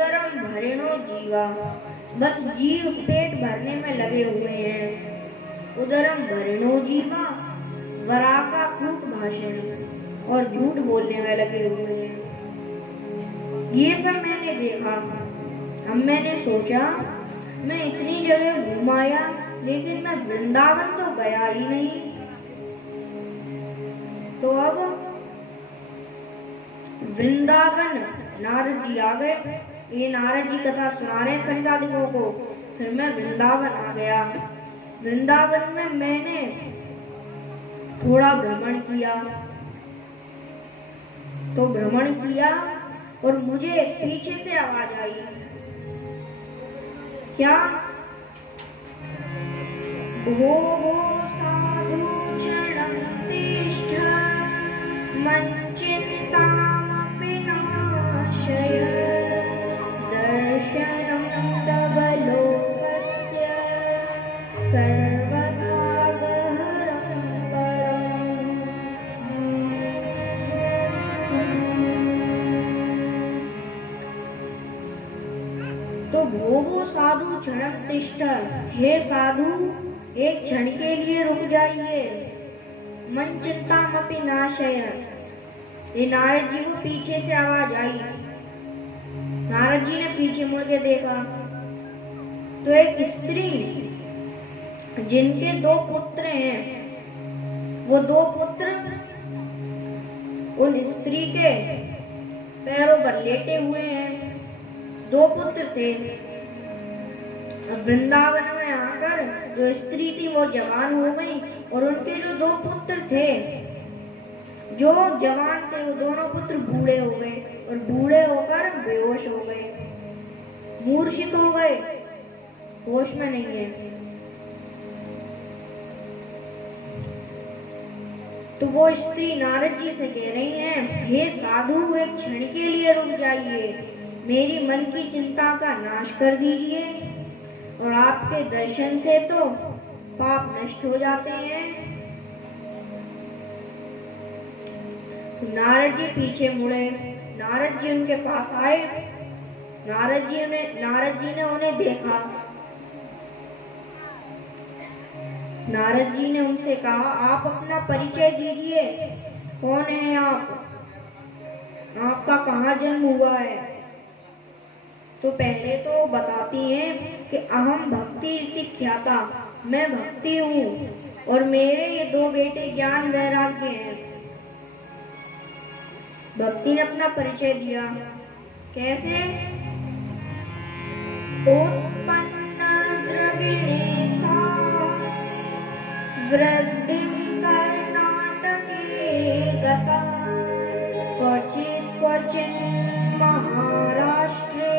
उदरम भरेणो जीवा, बस जीव पेट भरने में लगे हुए हैं। उदरम भरेणो जीवा, वराका कूट भाषण, और झूठ बोलने में लगे हुए हैं। ये सब मैंने देखा। अब मैंने सोचा मैं इतनी जगह घुमाया, लेकिन मैं वृंदावन तो गया ही नहीं। तो अब वृंदावन नारद जी आ गए। ये नारद जी कथा सुना रहे संसाधिकों को। फिर मैं वृंदावन आ गया। वृंदावन में मैंने थोड़ा भ्रमण किया। तो भ्रमण किया और मुझे पीछे से आवाज आई, क्या? वो साधु चरणं तिष्ठ मच्चिन्तामपि नाशय, दर्शनं तव लोकस्य सर्वभागहरं परम्। तो भोगो साधु क्षणं तिष्ठ, हे साधु एक क्षण के लिए रुक जाइए। मन चिंतामपि नाशय, ये नारद जी को पीछे से आवाज आई। नारद जी ने पीछे मुड़ के देखा तो एक स्त्री जिनके 2 पुत्र हैं, वो 2 पुत्र उन स्त्री के पैरों पर लेटे हुए हैं। 2 पुत्र थे। वृंदावन में आकर जो स्त्री थी वो जवान हो गई, और उनके जो 2 पुत्र थे जो जवान थे, वो दोनों पुत्र बूढ़े हो गए, और बूढ़े होकर बेहोश हो गए, मूर्छित हो गए, होश में नहीं है। तो वो स्त्री नारद जी से कह रही हैं, हे साधु एक क्षण के लिए रुक जाइए, मेरी मन की चिंता का नाश कर दीजिए, और आपके दर्शन से तो पाप नष्ट हो जाते हैं। नारद जी पीछे मुड़े। नारद जी उनके पास आए। नारद जी ने उन्हें देखा। नारद जी ने उनसे कहा, आप अपना परिचय दीजिए, कौन है आप? आपका कहाँ जन्म हुआ है? तो पहले तो बताती हैं कि अहम भक्ति इति ख्याता, मैं भक्ति हूँ, और मेरे ये 2 बेटे ज्ञान वैराग्य हैं। भक्ति ने अपना परिचय दिया। कैसे? उत्पन्न द्रविणे सा वृद्धिं कर्णाटके गता, क्वचित् महाराष्ट्रे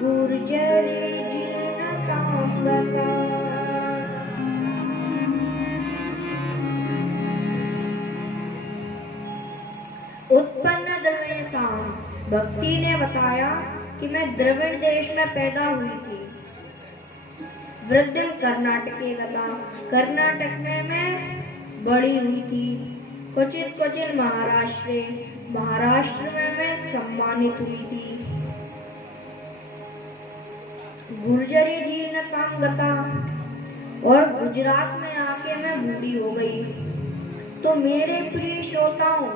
गुर्जरे जीर्णतां गता। उत्पन्न द्रविणेषां, भक्ति ने बताया कि मैं द्रविड़ देश में पैदा हुई थी। वृद्धिं कर्नाटके गता, कर्नाटक में मैं बड़ी हुई थी। क्वचित् महाराष्ट्र, महाराष्ट्र में मैं सम्मानित हुई थी। गुर्जरी जीर्णतां गता, और गुजरात में आके मैं बूढ़ी हो गई। तो मेरे प्रिय श्रोताओं,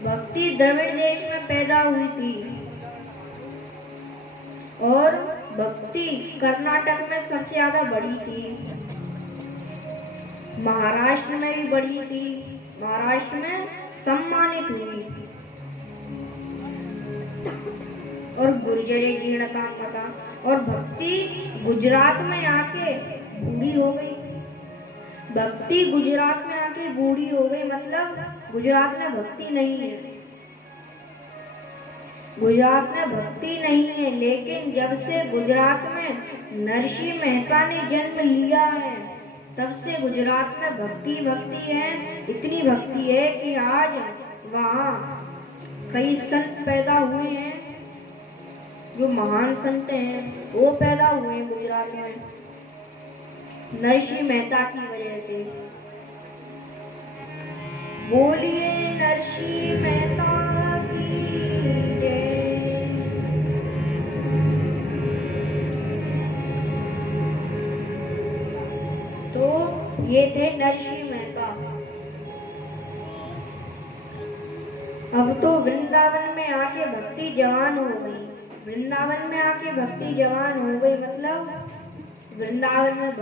भक्ति द्रविड़ देश में पैदा हुई थी, और भक्ति कर्नाटक में सबसे ज्यादा बड़ी थी, महाराष्ट्र में भी बड़ी थी, महाराष्ट्र में सम्मानित हुई, और गुर्जरे जीर्णता कथा, और भक्ति गुजरात में आके बूढ़ी हो गई। भक्ति गुजरात में आके बूढ़ी हो गई मतलब गुजरात में भक्ति नहीं है। गुजरात में भक्ति नहीं है, लेकिन जब से गुजरात में नरसिंह मेहता ने जन्म लिया है, तब से गुजरात में भक्ति है। इतनी भक्ति है कि आज वहाँ कई संत पैदा हुए हैं, जो महान संत हैं, वो पैदा हुए हैं गुजरात में नरसिंह मेहता की वजह से। बोलिए नरसिंह मेहता की जय। तो ये थे नरसिंह मेहता। अब तो वृंदावन में आके भक्ति जवान हो गई। वृंदावन में आके भक्ति जवान हो गई मतलब वृंदावन में